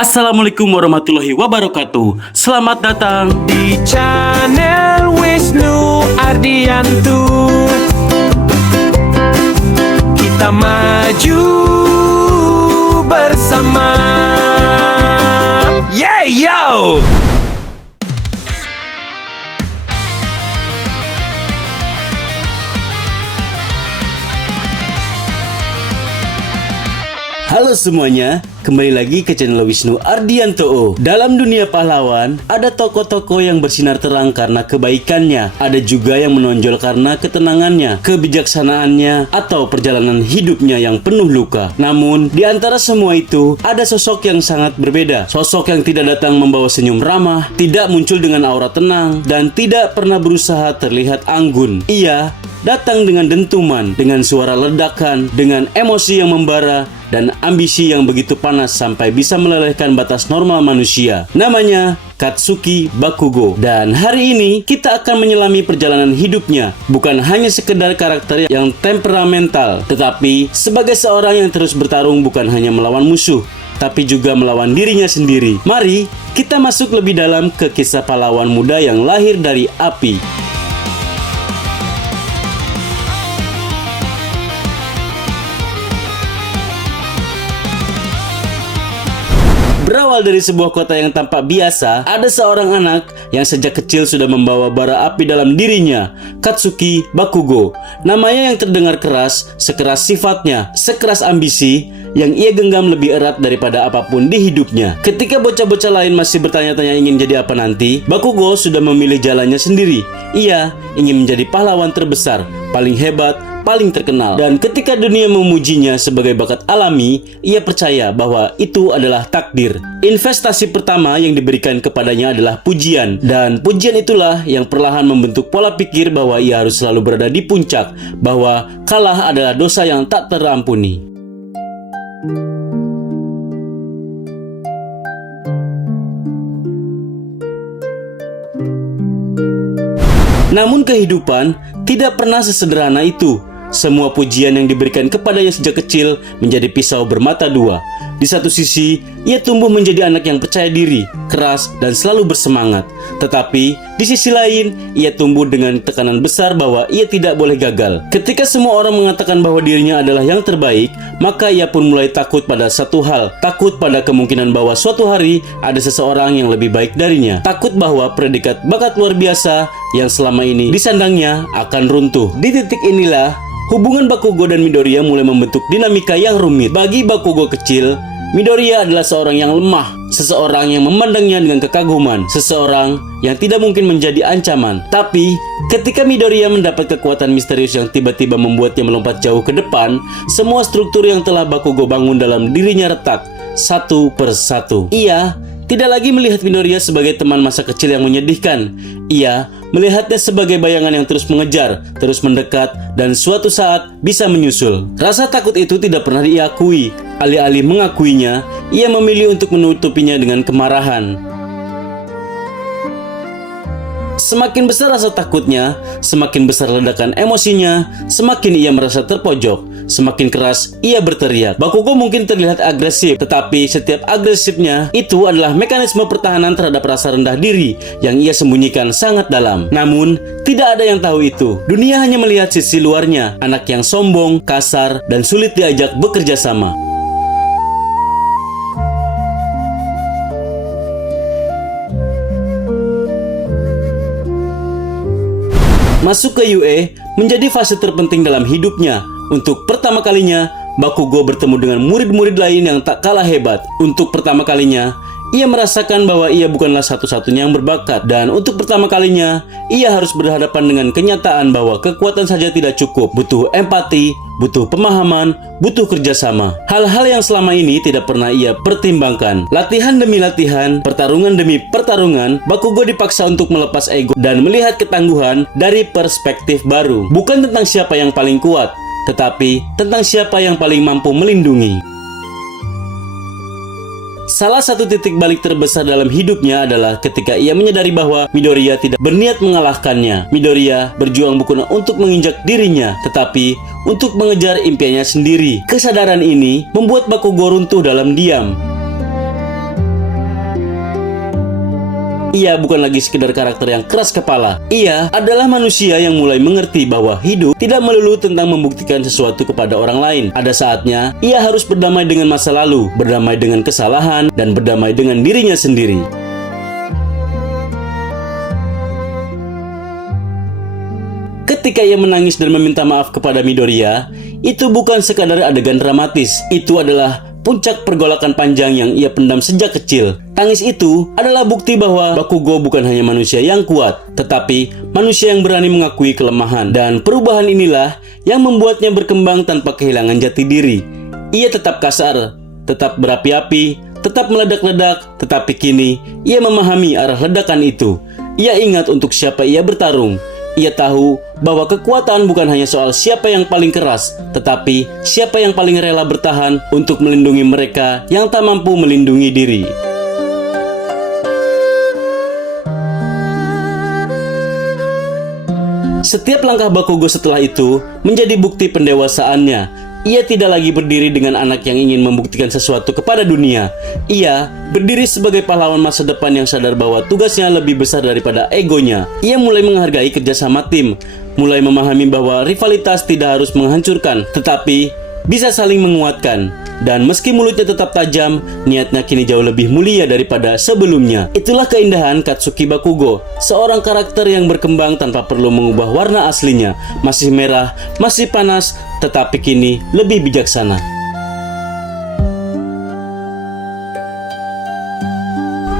Assalamualaikum warahmatullahi wabarakatuh. Selamat datang di channel Wisnu Ardianto. Kita maju bersama. Yeah, yo! Halo semuanya, kembali lagi ke channel Wisnu Ardianto. Dalam dunia pahlawan, ada tokoh-tokoh yang bersinar terang karena kebaikannya. Ada juga yang menonjol karena ketenangannya, kebijaksanaannya, atau perjalanan hidupnya yang penuh luka. Namun, di antara semua itu, ada sosok yang sangat berbeda. Sosok yang tidak datang membawa senyum ramah, tidak muncul dengan aura tenang, dan tidak pernah berusaha terlihat anggun. Ia datang dengan dentuman, dengan suara ledakan, dengan emosi yang membara, dan ambisi yang begitu panas sampai bisa melelehkan batas normal manusia. Namanya Katsuki Bakugo. Dan hari ini kita akan menyelami perjalanan hidupnya. Bukan hanya sekedar karakter yang temperamental, tetapi sebagai seorang yang terus bertarung bukan hanya melawan musuh, tapi juga melawan dirinya sendiri. Mari kita masuk lebih dalam ke kisah pahlawan muda yang lahir dari api. Berawal dari sebuah kota yang tampak biasa, ada seorang anak yang sejak kecil sudah membawa bara api dalam dirinya, Katsuki Bakugo. Namanya yang terdengar keras, sekeras sifatnya, sekeras ambisi, yang ia genggam lebih erat daripada apapun di hidupnya. Ketika bocah-bocah lain masih bertanya-tanya ingin jadi apa nanti, Bakugo sudah memilih jalannya sendiri. Ia ingin menjadi pahlawan terbesar, paling hebat, paling terkenal. Dan ketika dunia memujinya sebagai bakat alami, ia percaya bahwa itu adalah takdir. Investasi pertama yang diberikan kepadanya adalah pujian, dan pujian itulah yang perlahan membentuk pola pikir bahwa ia harus selalu berada di puncak, bahwa kalah adalah dosa yang tak terampuni. Namun kehidupan tidak pernah sesederhana itu. Semua pujian yang diberikan kepadanya sejak kecil menjadi pisau bermata dua. Di satu sisi, ia tumbuh menjadi anak yang percaya diri, keras, dan selalu bersemangat. Tetapi, di sisi lain, ia tumbuh dengan tekanan besar bahwa ia tidak boleh gagal. Ketika semua orang mengatakan bahwa dirinya adalah yang terbaik, maka ia pun mulai takut pada satu hal. Takut pada kemungkinan bahwa suatu hari ada seseorang yang lebih baik darinya. Takut bahwa predikat bakat luar biasa yang selama ini disandangnya akan runtuh. Di titik inilah, hubungan Bakugo dan Midoriya mulai membentuk dinamika yang rumit. Bagi Bakugo kecil, Midoriya adalah seorang yang lemah, seseorang yang memandangnya dengan kekaguman, seseorang yang tidak mungkin menjadi ancaman. Tapi, ketika Midoriya mendapat kekuatan misterius yang tiba-tiba membuatnya melompat jauh ke depan, semua struktur yang telah Bakugo bangun dalam dirinya retak, satu per satu. Ia tidak lagi melihat Midoriya sebagai teman masa kecil yang menyedihkan. Ia melihatnya sebagai bayangan yang terus mengejar, terus mendekat, dan suatu saat bisa menyusul. Rasa takut itu tidak pernah diakui. Alih-alih mengakuinya, ia memilih untuk menutupinya dengan kemarahan. Semakin besar rasa takutnya, semakin besar ledakan emosinya, semakin ia merasa terpojok, semakin keras ia berteriak. Bakugo mungkin terlihat agresif, tetapi setiap agresifnya itu adalah mekanisme pertahanan terhadap rasa rendah diri yang ia sembunyikan sangat dalam. Namun, tidak ada yang tahu itu. Dunia hanya melihat sisi luarnya, anak yang sombong, kasar, dan sulit diajak bekerja sama. Masuk ke UE menjadi fase terpenting dalam hidupnya. Untuk pertama kalinya, Bakugo bertemu dengan murid-murid lain yang tak kalah hebat. Untuk pertama kalinya, ia merasakan bahwa ia bukanlah satu-satunya yang berbakat. Dan untuk pertama kalinya, ia harus berhadapan dengan kenyataan bahwa kekuatan saja tidak cukup. Butuh empati, butuh pemahaman, butuh kerjasama. Hal-hal yang selama ini tidak pernah ia pertimbangkan. Latihan demi latihan, pertarungan demi pertarungan, Bakugo dipaksa untuk melepas ego dan melihat ketangguhan dari perspektif baru. Bukan tentang siapa yang paling kuat, tetapi tentang siapa yang paling mampu melindungi. Salah satu titik balik terbesar dalam hidupnya adalah ketika ia menyadari bahwa Midoriya tidak berniat mengalahkannya. Midoriya berjuang bukan untuk menginjak dirinya, tetapi untuk mengejar impiannya sendiri. Kesadaran ini membuat Bakugo runtuh dalam diam. Ia bukan lagi sekedar karakter yang keras kepala. Ia adalah manusia yang mulai mengerti bahwa hidup tidak melulu tentang membuktikan sesuatu kepada orang lain. Ada saatnya ia harus berdamai dengan masa lalu, berdamai dengan kesalahan, dan berdamai dengan dirinya sendiri. Ketika ia menangis dan meminta maaf kepada Midoriya, itu bukan sekadar adegan dramatis. Itu adalah puncak pergolakan panjang yang ia pendam sejak kecil. Tangis itu adalah bukti bahwa Bakugo bukan hanya manusia yang kuat, tetapi manusia yang berani mengakui kelemahan. Dan perubahan inilah yang membuatnya berkembang tanpa kehilangan jati diri. Ia tetap kasar, tetap berapi-api, tetap meledak-ledak, tetapi kini ia memahami arah ledakan itu. Ia ingat untuk siapa ia bertarung. Ia tahu bahwa kekuatan bukan hanya soal siapa yang paling keras, tetapi siapa yang paling rela bertahan untuk melindungi mereka yang tak mampu melindungi diri. Setiap langkah Bakugo setelah itu menjadi bukti pendewasaannya. Ia tidak lagi berdiri dengan anak yang ingin membuktikan sesuatu kepada dunia. Ia berdiri sebagai pahlawan masa depan yang sadar bahwa tugasnya lebih besar daripada egonya. Ia mulai menghargai kerjasama tim, mulai memahami bahwa rivalitas tidak harus menghancurkan, tetapi bisa saling menguatkan. Dan meski mulutnya tetap tajam, niatnya kini jauh lebih mulia daripada sebelumnya. Itulah keindahan Katsuki Bakugo, seorang karakter yang berkembang tanpa perlu mengubah warna aslinya. Masih merah, masih panas, tetapi kini lebih bijaksana.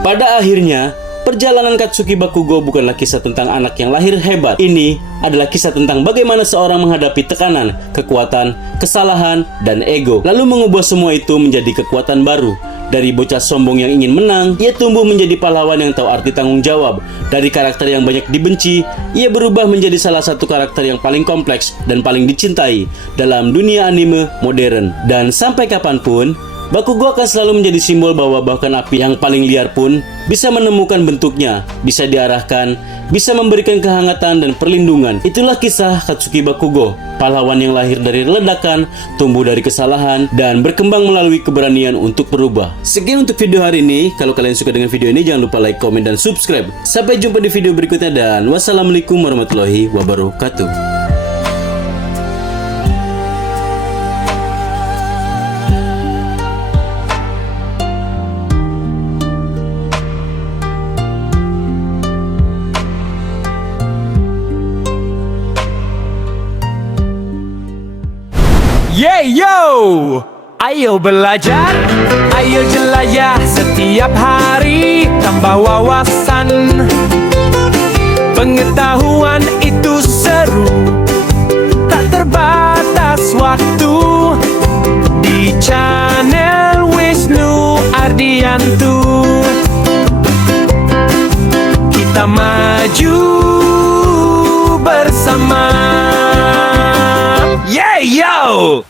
Pada akhirnya, perjalanan Katsuki Bakugo bukanlah kisah tentang anak yang lahir hebat. Ini adalah kisah tentang bagaimana seorang menghadapi tekanan, kekuatan, kesalahan, dan ego, lalu mengubah semua itu menjadi kekuatan baru. Dari bocah sombong yang ingin menang, ia tumbuh menjadi pahlawan yang tahu arti tanggung jawab. Dari karakter yang banyak dibenci, ia berubah menjadi salah satu karakter yang paling kompleks dan paling dicintai dalam dunia anime modern. Dan sampai kapanpun, Bakugo akan selalu menjadi simbol bahwa bahkan api yang paling liar pun bisa menemukan bentuknya, bisa diarahkan, bisa memberikan kehangatan dan perlindungan. Itulah kisah Katsuki Bakugo, pahlawan yang lahir dari ledakan, tumbuh dari kesalahan, dan berkembang melalui keberanian untuk berubah. Sekian untuk video hari ini. Kalau kalian suka dengan video ini, jangan lupa like, komen, dan subscribe. Sampai jumpa di video berikutnya dan wassalamualaikum warahmatullahi wabarakatuh. Yo, ayo belajar, ayo jelajah setiap hari, tambah wawasan. Pengetahuan itu seru, tak terbatas waktu. Di channel Wisnu Ardiantu kita maju bersama. Yeah, yo!